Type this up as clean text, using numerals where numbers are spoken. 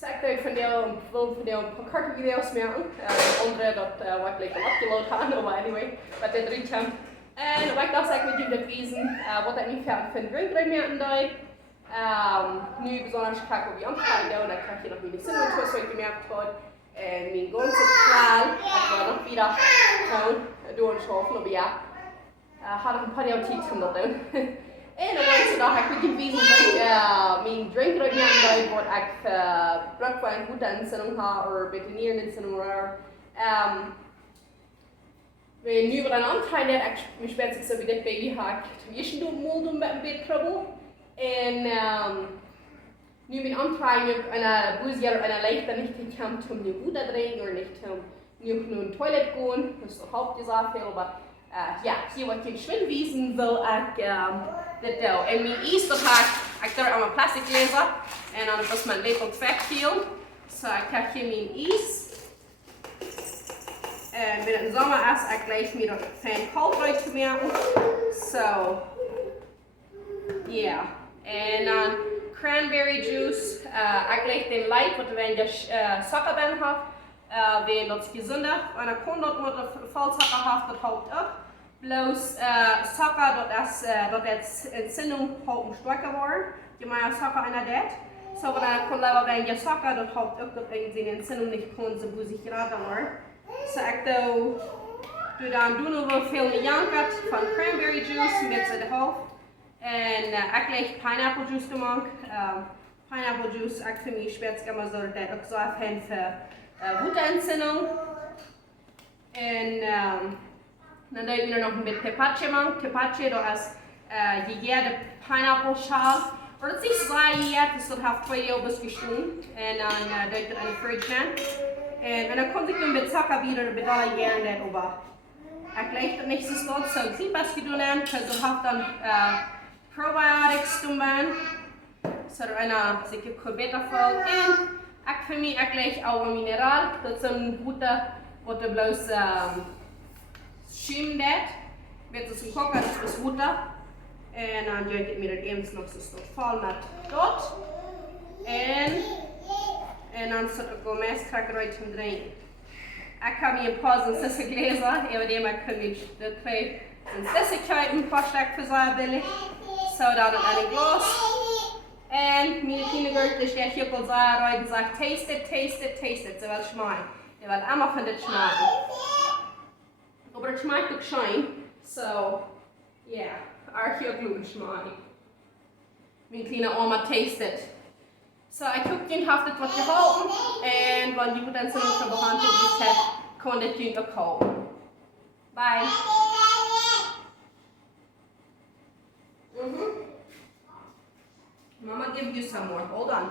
Zeg ik van jou een paar video's maken. Andere dat wat ik al upgeload had, maar anyway, wat dit erin komt. En wat ik dacht, ik met jullie dat wezen, wat ik niet van drink erin maken doe. Nu besonders ga ik op die andere doen, dan krijg je nog meer Entzindung, was ik gemerkt habe. En mijn ganze Plan, ich war noch wieder durchschaffen, aber ja, had ik een paar jaar tijd om dat te doen. En dan was ik dacht, ik moet je wezen dat ik mijn drink erin maken doe, wat ik gebruik voor een wuta entzindung heb, of een beetje nierenentzindung oder wenn nu weer een aantal net, ik mijn spetsig zo bij dit baby had, toen is het moeilijk met een beetje trouble. En nu mijn aantal een boezjaar en een leicht dan niet gekomen om de wuta drinken, of niet om nu naar een toilet gaan, dat is toch hauptgesagt, aber ja, hier wat ik schwindwiesen wil ik dit doen. En mijn ijs dat ik daar aan mijn plastic gläser en dan was mijn lepel wegviel. So ik heb hier mijn ijs. En wenn het zomer is, ik gleich mir dat fijn koud uit te merken. So, ja. En dan cranberry juice. Ik gleich den light, wat wenn je suiker ben hebt. Wenn dat gezonder. En dan kon dat met de volsuiker heeft, dat houdt op. Bloos suiker, dat is entzindung houdt sterker worden. Je moet suiker in dat. So, dan kon dat wenn je suiker, dat houdt op dat in entzindung niet kon zo boezig geraden worden. So ik doe dan nog veel gejankerd van cranberry juice met de helft. En ik leg pineapple juice gemaakt. Pineapple juice, ik vind mij spets immer so, dat ook zo afhängt voor wuta entzindung. En dan doe ik er nog een beetje tepache maken. Tepache, dat is gegärde pineapple schal. Maar dat is niet zo gegärd, dus dat heeft 2 jaar bis gestoen. En dan doe ik het in de fridge man. En dan komt ik dan met suiker wieder met alle jaren net over. Ik leg dat niet zo snel, zo ik zie pas gedaan heb, dus dat heeft dan probiotics doen ben. Zo er zich beter voelt. En ik vind mij, ik leg oude mineraal, dat is een wuta, wat er bloos schim dat. Met zo'n koker, dat is wuta. En dan doe ik met het eens nog zo vol met dat. En dan zit ik wel meest graag eruit te drinken. Ik heb hier een paar sisse gläser, even die ik kan de 2 sissekkuiten verstekt voor zo billig. Zo dan in een glas. En mijn kindergurt is dat je op zo eruit en zegt, taste it, taste it, taste it. Ze wil schmecken. Je wil allemaal van dit schmecken. Maar het schmeckt ook schijn. So, ja, erg heel goed schmecken. Mijn kleine oma taste it. So, ik heb geen haft het wat gehouden en wanneer die wuta entzindung van behandeld is, kan dit geen ook houden. Bye. Mama give you some more. Hold on.